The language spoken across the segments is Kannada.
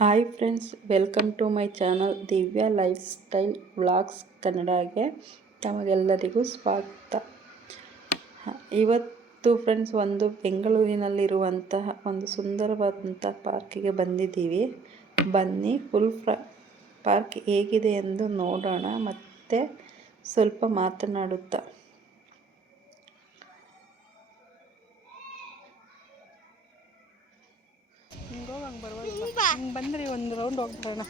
Hi friends, welcome to my channel Divya life style vlogs ಕನ್ನಡಗೆ ತಮಗೆಲ್ಲರಿಗೂ ಸ್ವಾಗತ. ಇವತ್ತು ಫ್ರೆಂಡ್ಸ್ ಒಂದು ಬೆಂಗಳೂರಿನಲ್ಲಿರುವಂತಹ ಒಂದು ಸುಂದರವಾದಂಥ ಪಾರ್ಕಿಗೆ ಬಂದಿದ್ದೀವಿ. ಬನ್ನಿ ಫುಲ್ ಪಾರ್ಕ್ ಹೇಗಿದೆ ಎಂದು ನೋಡೋಣ ಮತ್ತು ಸ್ವಲ್ಪ ಮಾತನಾಡುತ್ತಾ. ಬಂದ್ರಿ ಒಂದು ರೌಂಡ್ ಹೋಗ್ಬರೋಣ.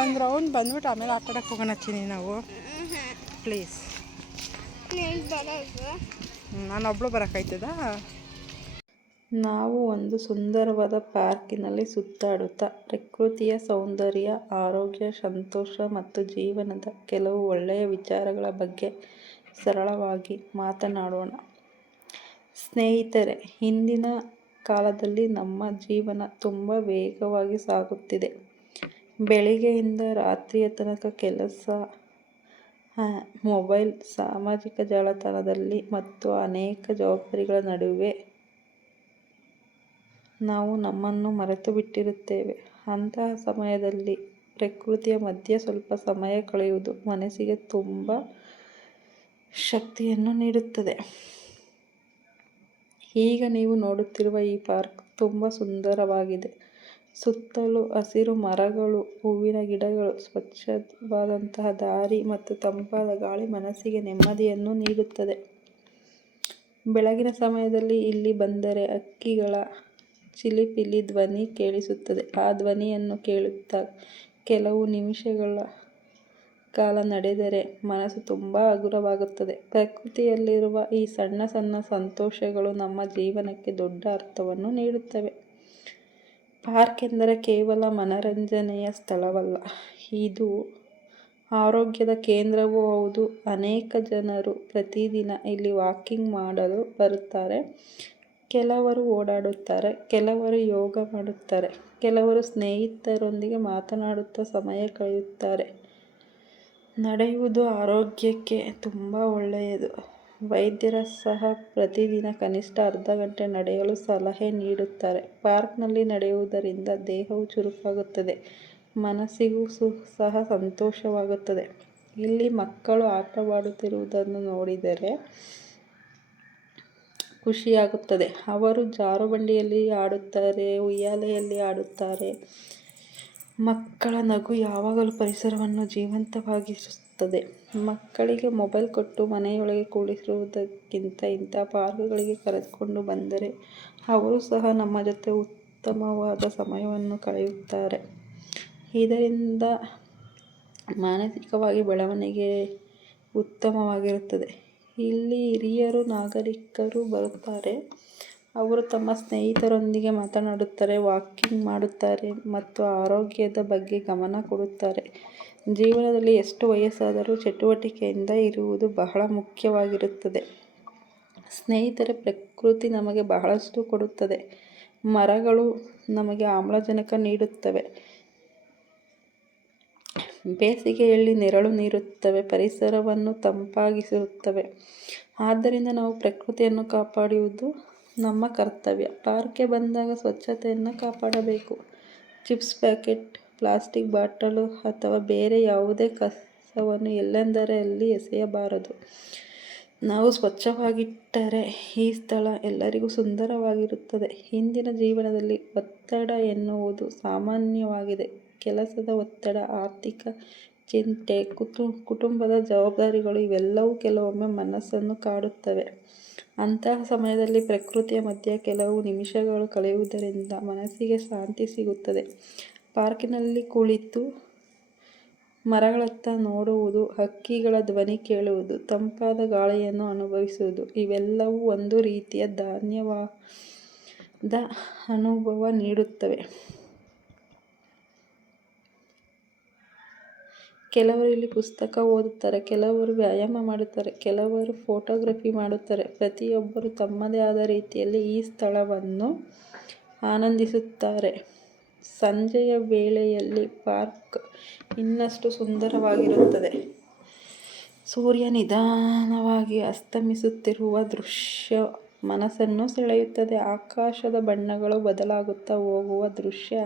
ಒಂದು ರೌಂಡ್ ಬಂದ್ಬಿಟ್ಟು ಆಮೇಲೆ ಆ ಕಡೆ ಹೋಗೋಣ ಚಿನಿ ನಾವು. ಪ್ಲೀಸ್, ನಾನೊಬ್ಳು ಬರೋಕ್ಕಾಯ್ತದ? ನಾವು ಒಂದು ಸುಂದರವಾದ ಪಾರ್ಕಿನಲ್ಲಿ ಸುತ್ತಾಡುತ್ತಾ ಪ್ರಕೃತಿಯ ಸೌಂದರ್ಯ, ಆರೋಗ್ಯ, ಸಂತೋಷ ಮತ್ತು ಜೀವನದ ಕೆಲವು ಒಳ್ಳೆಯ ವಿಚಾರಗಳ ಬಗ್ಗೆ ಸರಳವಾಗಿ ಮಾತನಾಡೋಣ. ಸ್ನೇಹಿತರೆ, ಇಂದಿನ ಕಾಲದಲ್ಲಿ ನಮ್ಮ ಜೀವನ ತುಂಬ ವೇಗವಾಗಿ ಸಾಗುತ್ತಿದೆ. ಬೆಳಿಗ್ಗೆಯಿಂದ ರಾತ್ರಿಯ ತನಕ ಕೆಲಸ, ಮೊಬೈಲ್, ಸಾಮಾಜಿಕ ಜಾಲತಾಣದಲ್ಲಿ ಮತ್ತು ಅನೇಕ ಜವಾಬ್ದಾರಿಗಳ ನಡುವೆ ನಾವು ನಮ್ಮನ್ನು ಮರೆತು ಬಿಟ್ಟಿರುತ್ತೇವೆ. ಅಂತಹ ಸಮಯದಲ್ಲಿ ಪ್ರಕೃತಿಯ ಮಧ್ಯೆ ಸ್ವಲ್ಪ ಸಮಯ ಕಳೆಯುವುದು ಮನಸ್ಸಿಗೆ ತುಂಬ ಶಕ್ತಿಯನ್ನು ನೀಡುತ್ತದೆ. ಈಗ ನೀವು ನೋಡುತ್ತಿರುವ ಈ ಪಾರ್ಕ್ ತುಂಬ ಸುಂದರವಾಗಿದೆ. ಸುತ್ತಲೂ ಹಸಿರು ಮರಗಳು, ಹೂವಿನ ಗಿಡಗಳು, ಸ್ವಚ್ಛವಾದಂತಹ ದಾರಿ ಮತ್ತು ತಂಪಾದ ಗಾಳಿ ಮನಸ್ಸಿಗೆ ನೆಮ್ಮದಿಯನ್ನು ನೀಡುತ್ತದೆ. ಬೆಳಗಿನ ಸಮಯದಲ್ಲಿ ಇಲ್ಲಿ ಬಂದರೆ ಹಕ್ಕಿಗಳ ಚಿಲಿಪಿಲಿ ಧ್ವನಿ ಕೇಳಿಸುತ್ತದೆ. ಆ ಧ್ವನಿಯನ್ನು ಕೇಳುತ್ತಾ ಕೆಲವು ನಿಮಿಷಗಳ ಕಾಲ ನಡೆದರೆ ಮನಸ್ಸು ತುಂಬ ಹಗುರವಾಗುತ್ತದೆ. ಪ್ರಕೃತಿಯಲ್ಲಿರುವ ಈ ಸಣ್ಣ ಸಣ್ಣ ಸಂತೋಷಗಳು ನಮ್ಮ ಜೀವನಕ್ಕೆ ದೊಡ್ಡ ಅರ್ಥವನ್ನು ನೀಡುತ್ತವೆ. ಪಾರ್ಕ್ ಎಂದರೆ ಕೇವಲ ಮನರಂಜನೆಯ ಸ್ಥಳವಲ್ಲ, ಇದು ಆರೋಗ್ಯದ ಕೇಂದ್ರವೂ ಹೌದು. ಅನೇಕ ಜನರು ಪ್ರತಿದಿನ ಇಲ್ಲಿ ವಾಕಿಂಗ್ ಮಾಡಲು ಬರುತ್ತಾರೆ. ಕೆಲವರು ಓಡಾಡುತ್ತಾರೆ, ಕೆಲವರು ಯೋಗ ಮಾಡುತ್ತಾರೆ, ಕೆಲವರು ಸ್ನೇಹಿತರೊಂದಿಗೆ ಮಾತನಾಡುತ್ತಾ ಸಮಯ ಕಳೆಯುತ್ತಾರೆ. ನಡೆಯುವುದು ಆರೋಗ್ಯಕ್ಕೆ ತುಂಬ ಒಳ್ಳೆಯದು. ವೈದ್ಯರು ಸಹ ಪ್ರತಿದಿನ ಕನಿಷ್ಠ ಅರ್ಧ ಗಂಟೆ ನಡೆಯಲು ಸಲಹೆ ನೀಡುತ್ತಾರೆ. ಪಾರ್ಕ್ನಲ್ಲಿ ನಡೆಯುವುದರಿಂದ ದೇಹವು ಚುರುಕಾಗುತ್ತದೆ, ಮನಸ್ಸಿಗೂ ಸಹ ಸಂತೋಷವಾಗುತ್ತದೆ. ಇಲ್ಲಿ ಮಕ್ಕಳು ಆಟವಾಡುತ್ತಿರುವುದನ್ನು ನೋಡಿದರೆ ಖುಷಿಯಾಗುತ್ತದೆ. ಅವರು ಜಾರುಬಂಡಿಯಲ್ಲಿ ಆಡುತ್ತಾರೆ, ಉಯ್ಯಾಲೆಯಲ್ಲಿ ಆಡುತ್ತಾರೆ. ಮಕ್ಕಳ ನಗು ಯಾವಾಗಲೂ ಪರಿಸರವನ್ನು ಜೀವಂತವಾಗಿಸುತ್ತದೆ. ಮಕ್ಕಳಿಗೆ ಮೊಬೈಲ್ ಕೊಟ್ಟು ಮನೆಯೊಳಗೆ ಕೂಡಿಸುವುದಕ್ಕಿಂತ ಇಂತಹ ಪಾರ್ಕ್ಗಳಿಗೆ ಕರೆದುಕೊಂಡು ಬಂದರೆ ಅವರು ಸಹ ನಮ್ಮ ಜೊತೆ ಉತ್ತಮವಾದ ಸಮಯವನ್ನು ಕಳೆಯುತ್ತಾರೆ. ಇದರಿಂದ ಮಾನಸಿಕವಾಗಿ ಬೆಳವಣಿಗೆ ಉತ್ತಮವಾಗಿರುತ್ತದೆ. ಇಲ್ಲಿ ಹಿರಿಯ ನಾಗರಿಕರು ಬರುತ್ತಾರೆ. ಅವರು ತಮ್ಮ ಸ್ನೇಹಿತರೊಂದಿಗೆ ಮಾತನಾಡುತ್ತಾರೆ, ವಾಕಿಂಗ್ ಮಾಡುತ್ತಾರೆ ಮತ್ತು ಆರೋಗ್ಯದ ಬಗ್ಗೆ ಗಮನ ಕೊಡುತ್ತಾರೆ. ಜೀವನದಲ್ಲಿ ಎಷ್ಟು ವಯಸ್ಸಾದರೂ ಚಟುವಟಿಕೆಯಿಂದ ಇರುವುದು ಬಹಳ ಮುಖ್ಯವಾಗಿರುತ್ತದೆ. ಸ್ನೇಹಿತರೆ, ಪ್ರಕೃತಿ ನಮಗೆ ಬಹಳಷ್ಟು ಕೊಡುತ್ತದೆ. ಮರಗಳು ನಮಗೆ ಆಮ್ಲಜನಕ ನೀಡುತ್ತವೆ, ಬೇಸಿಗೆಯಲ್ಲಿ ನೆರಳು ನೀಡುತ್ತವೆ, ಪರಿಸರವನ್ನು ತಂಪಾಗಿಸುತ್ತವೆ. ಆದ್ದರಿಂದ ನಾವು ಪ್ರಕೃತಿಯನ್ನು ಕಾಪಾಡುವುದು ನಮ್ಮ ಕರ್ತವ್ಯ. ಪಾರ್ಕ್ಗೆ ಬಂದಾಗ ಸ್ವಚ್ಛತೆಯನ್ನು ಕಾಪಾಡಬೇಕು. ಚಿಪ್ಸ್ ಪ್ಯಾಕೆಟ್, ಪ್ಲಾಸ್ಟಿಕ್ ಬಾಟಲು ಅಥವಾ ಬೇರೆ ಯಾವುದೇ ಕಸವನ್ನು ಎಲ್ಲೆಂದರೆ ಅಲ್ಲಿ ಎಸೆಯಬಾರದು. ನಾವು ಸ್ವಚ್ಛವಾಗಿಟ್ಟರೆ ಈ ಸ್ಥಳ ಎಲ್ಲರಿಗೂ ಸುಂದರವಾಗಿರುತ್ತದೆ. ಇಂದಿನ ಜೀವನದಲ್ಲಿ ಒತ್ತಡ ಎನ್ನುವುದು ಸಾಮಾನ್ಯವಾಗಿದೆ. ಕೆಲಸದ ಒತ್ತಡ, ಆರ್ಥಿಕ ಚಿಂತೆ, ಕುಟುಂಬದ ಜವಾಬ್ದಾರಿಗಳು ಇವೆಲ್ಲವೂ ಕೆಲವೊಮ್ಮೆ ಮನಸ್ಸನ್ನು ಕಾಡುತ್ತವೆ. ಅಂತಹ ಸಮಯದಲ್ಲಿ ಪ್ರಕೃತಿಯ ಮಧ್ಯೆ ಕೆಲವು ನಿಮಿಷಗಳು ಕಳೆಯುವುದರಿಂದ ಮನಸ್ಸಿಗೆ ಶಾಂತಿ ಸಿಗುತ್ತದೆ. ಪಾರ್ಕಿನಲ್ಲಿ ಕುಳಿತು ಮರಗಳತ್ತ ನೋಡುವುದು, ಹಕ್ಕಿಗಳ ಧ್ವನಿ ಕೇಳುವುದು, ತಂಪಾದ ಗಾಳಿಯನ್ನು ಅನುಭವಿಸುವುದು ಇವೆಲ್ಲವೂ ಒಂದು ರೀತಿಯ ಧನ್ಯವಾದ ಅನುಭವ ನೀಡುತ್ತವೆ. ಕೆಲವರು ಇಲ್ಲಿ ಪುಸ್ತಕ ಓದುತ್ತಾರೆ, ಕೆಲವರು ವ್ಯಾಯಾಮ ಮಾಡುತ್ತಾರೆ, ಕೆಲವರು ಫೋಟೋಗ್ರಫಿ ಮಾಡುತ್ತಾರೆ. ಪ್ರತಿಯೊಬ್ಬರು ತಮ್ಮದೇ ಆದ ರೀತಿಯಲ್ಲಿ ಈ ಸ್ಥಳವನ್ನು ಆನಂದಿಸುತ್ತಾರೆ. ಸಂಜೆಯ ವೇಳೆಯಲ್ಲಿ ಪಾರ್ಕ್ ಇನ್ನಷ್ಟು ಸುಂದರವಾಗಿರುತ್ತದೆ. ಸೂರ್ಯ ನಿಧಾನವಾಗಿ ಅಸ್ತಮಿಸುತ್ತಿರುವ ದೃಶ್ಯ ಮನಸ್ಸನ್ನು ಸೆಳೆಯುತ್ತದೆ. ಆಕಾಶದ ಬಣ್ಣಗಳು ಬದಲಾಗುತ್ತಾ ಹೋಗುವ ದೃಶ್ಯ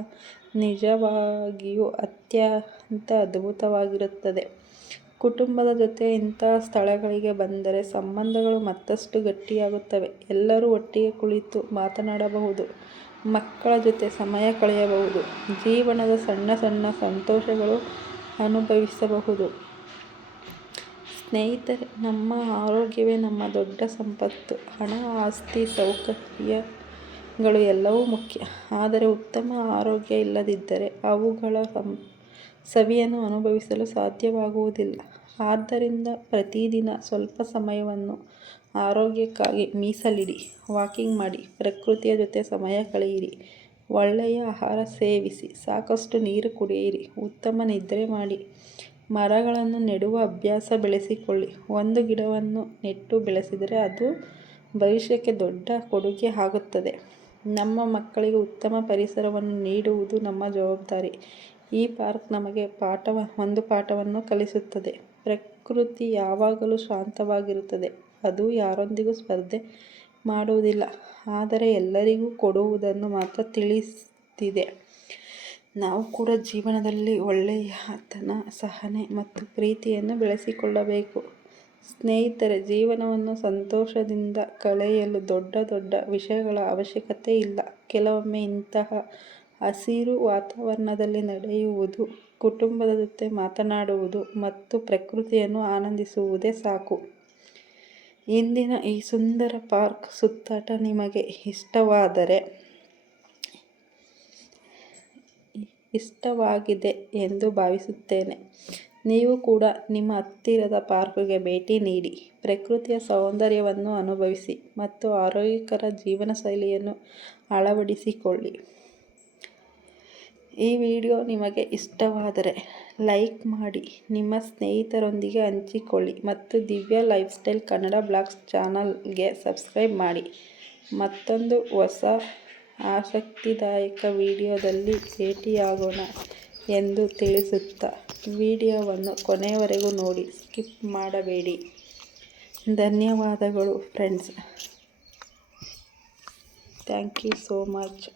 ನಿಜವಾಗಿಯೂ ಅತ್ಯಂತ ಅದ್ಭುತವಾಗಿರುತ್ತದೆ. ಕುಟುಂಬದ ಜೊತೆ ಇಂತಹ ಸ್ಥಳಗಳಿಗೆ ಬಂದರೆ ಸಂಬಂಧಗಳು ಮತ್ತಷ್ಟು ಗಟ್ಟಿಯಾಗುತ್ತವೆ. ಎಲ್ಲರೂ ಒಟ್ಟಿಗೆ ಕುಳಿತು ಮಾತನಾಡಬಹುದು, ಮಕ್ಕಳ ಜೊತೆ ಸಮಯ ಕಳೆಯಬಹುದು, ಜೀವನದ ಸಣ್ಣ ಸಣ್ಣ ಸಂತೋಷಗಳು ಅನುಭವಿಸಬಹುದು. ಸ್ನೇಹಿತರೆ, ನಮ್ಮ ಆರೋಗ್ಯವೇ ನಮ್ಮ ದೊಡ್ಡ ಸಂಪತ್ತು. ಹಣ, ಆಸ್ತಿ, ಸೌಕರ್ಯಗಳು ಎಲ್ಲವೂ ಮುಖ್ಯ. ಆದರೆ ಉತ್ತಮ ಆರೋಗ್ಯ ಇಲ್ಲದಿದ್ದರೆ ಅವುಗಳ ಸವಿಯನ್ನು ಅನುಭವಿಸಲು ಸಾಧ್ಯವಾಗುವುದಿಲ್ಲ. ಆದ್ದರಿಂದ ಪ್ರತಿದಿನ ಸ್ವಲ್ಪ ಸಮಯವನ್ನು ಆರೋಗ್ಯಕ್ಕಾಗಿ ಮೀಸಲಿಡಿ. ವಾಕಿಂಗ್ ಮಾಡಿ, ಪ್ರಕೃತಿಯ ಜೊತೆ ಸಮಯ ಕಳೆಯಿರಿ, ಒಳ್ಳೆಯ ಆಹಾರ ಸೇವಿಸಿ, ಸಾಕಷ್ಟು ನೀರು ಕುಡಿಯಿರಿ, ಉತ್ತಮ ನಿದ್ರೆ ಮಾಡಿ, ಮರಗಳನ್ನು ನೆಡುವ ಅಭ್ಯಾಸ ಬೆಳೆಸಿಕೊಳ್ಳಿ. ಒಂದು ಗಿಡವನ್ನು ನೆಟ್ಟು ಬೆಳೆಸಿದರೆ ಅದು ಭವಿಷ್ಯಕ್ಕೆ ದೊಡ್ಡ ಕೊಡುಗೆ ಆಗುತ್ತದೆ. ನಮ್ಮ ಮಕ್ಕಳಿಗೆ ಉತ್ತಮ ಪರಿಸರವನ್ನು ನೀಡುವುದು ನಮ್ಮ ಜವಾಬ್ದಾರಿ. ಈ ಪಾರ್ಕ್ ನಮಗೆ ಒಂದು ಪಾಠವನ್ನು ಕಲಿಸುತ್ತದೆ. ಪ್ರಕೃತಿ ಯಾವಾಗಲೂ ಶಾಂತವಾಗಿರುತ್ತದೆ. ಅದು ಯಾರೊಂದಿಗೂ ಸ್ಪರ್ಧೆ ಮಾಡುವುದಿಲ್ಲ, ಆದರೆ ಎಲ್ಲರಿಗೂ ಕೊಡುವುದನ್ನು ಮಾತ್ರ ತಿಳಿದಿದೆ. ನಾವು ಕೂಡ ಜೀವನದಲ್ಲಿ ಒಳ್ಳೆಯತನ, ಸಹನೆ ಮತ್ತು ಪ್ರೀತಿಯನ್ನು ಬೆಳೆಸಿಕೊಳ್ಳಬೇಕು. ಸ್ನೇಹಿತರೆ, ಜೀವನವನ್ನು ಸಂತೋಷದಿಂದ ಕಳೆಯಲು ದೊಡ್ಡ ದೊಡ್ಡ ವಿಷಯಗಳ ಅವಶ್ಯಕತೆ ಇಲ್ಲ. ಕೆಲವೊಮ್ಮೆ ಇಂತಹ ಹಸಿರು ವಾತಾವರಣದಲ್ಲಿ ನಡೆಯುವುದು, ಕುಟುಂಬದ ಜೊತೆ ಮಾತನಾಡುವುದು ಮತ್ತು ಪ್ರಕೃತಿಯನ್ನು ಆನಂದಿಸುವುದೇ ಸಾಕು. ಇಂದಿನ ಈ ಸುಂದರ ಪಾರ್ಕ್ ಸುತ್ತಾಟ ನಿಮಗೆ ಇಷ್ಟವಾಗಿದೆ ಎಂದು ಭಾವಿಸುತ್ತೇನೆ. ನೀವು ಕೂಡ ನಿಮ್ಮ ಹತ್ತಿರದ ಪಾರ್ಕ್ಗೆ ಭೇಟಿ ನೀಡಿ, ಪ್ರಕೃತಿಯ ಸೌಂದರ್ಯವನ್ನು ಅನುಭವಿಸಿ ಮತ್ತು ಆರೋಗ್ಯಕರ ಜೀವನ ಶೈಲಿಯನ್ನು ಅಳವಡಿಸಿಕೊಳ್ಳಿ. ಈ ವಿಡಿಯೋ ನಿಮಗೆ ಇಷ್ಟವಾದರೆ ಲೈಕ್ ಮಾಡಿ, ನಿಮ್ಮ ಸ್ನೇಹಿತರೊಂದಿಗೆ ಹಂಚಿಕೊಳ್ಳಿ ಮತ್ತು ದಿವ್ಯ ಲೈಫ್ ಸ್ಟೈಲ್ ಕನ್ನಡ ಬ್ಲಾಗ್ಸ್ ಚಾನಲ್ಗೆ ಸಬ್ಸ್ಕ್ರೈಬ್ ಮಾಡಿ. ಮತ್ತೊಂದು ಹೊಸ ಆಸಕ್ತಿದಾಯಕ ವಿಡಿಯೋದಲ್ಲಿ ಭೇಟಿಯಾಗೋಣ ಎಂದು ತಿಳಿಸುತ್ತಾ, ವಿಡಿಯೋವನ್ನು ಕೊನೆಯವರೆಗೂ ನೋಡಿ, ಸ್ಕಿಪ್ ಮಾಡಬೇಡಿ. ಧನ್ಯವಾದಗಳು friends. Thank you so much.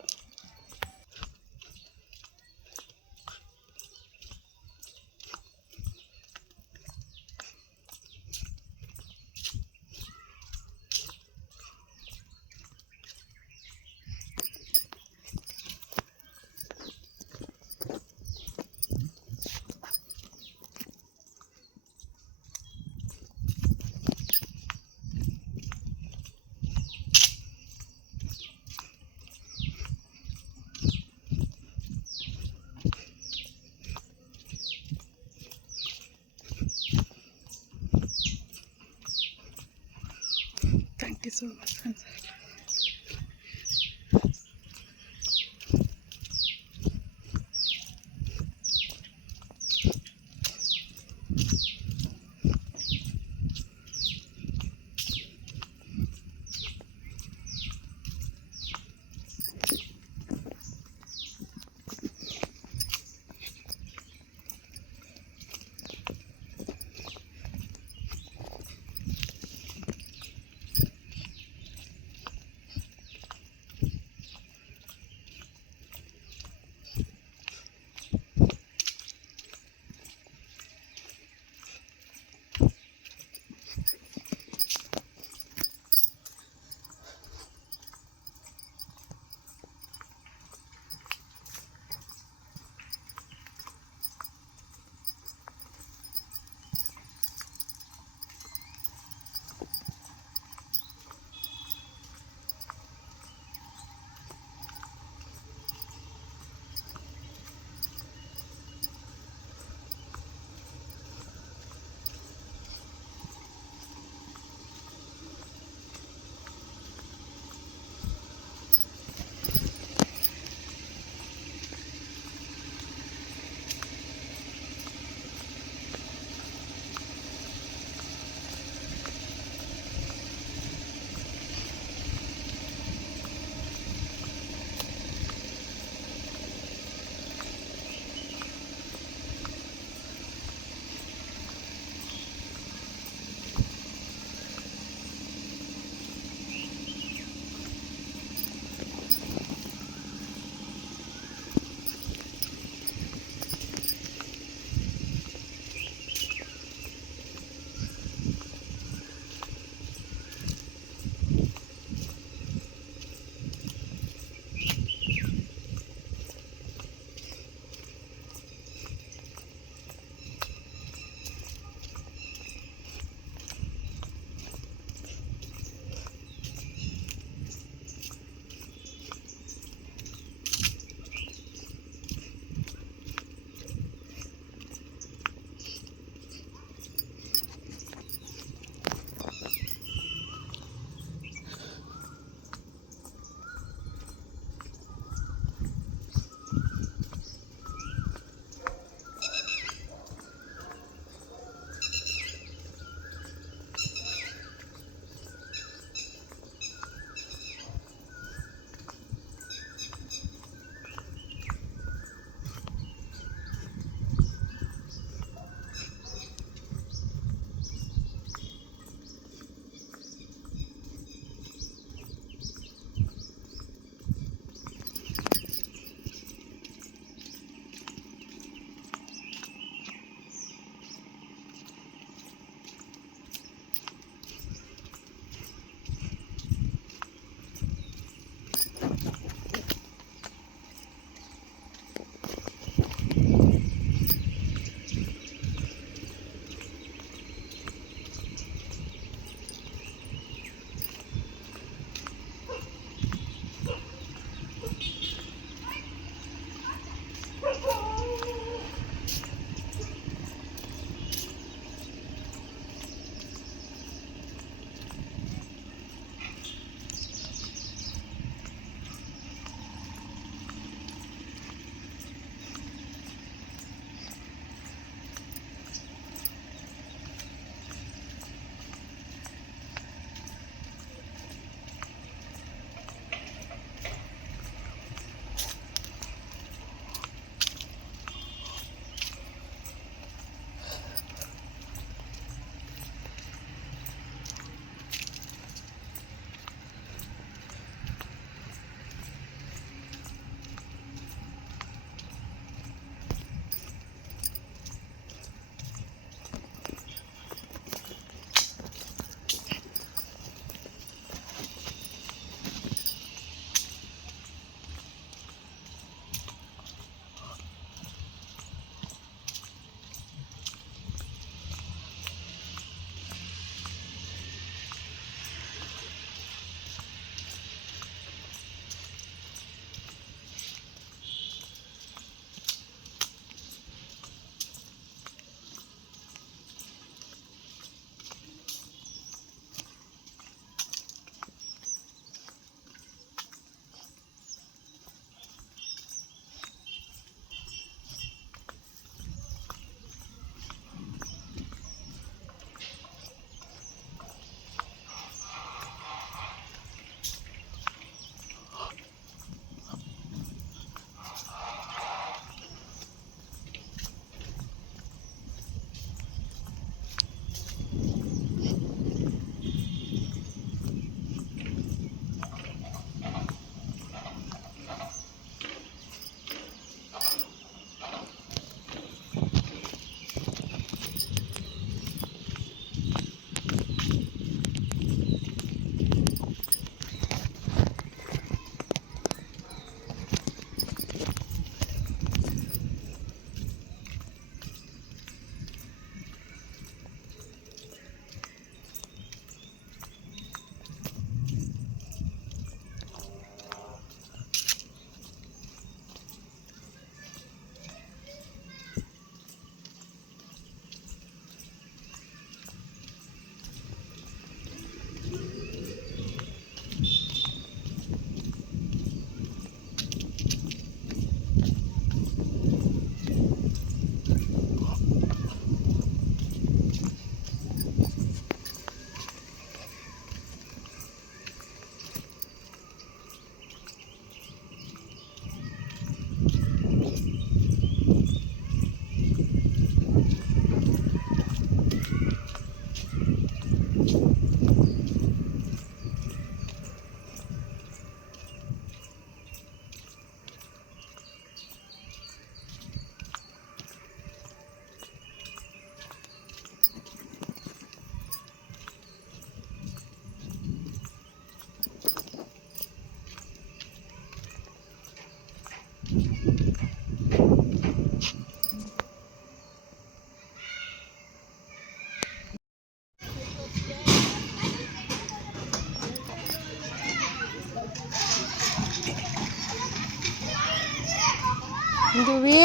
ದುವಿ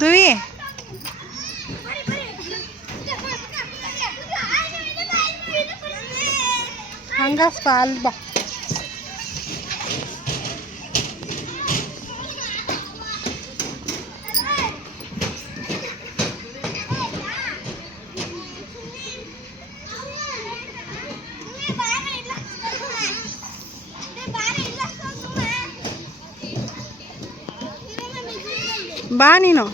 ದುವಿ ಹಂಗ ಸ್ಪಾಲ್ ಬಾ ಬಾ ನೀನು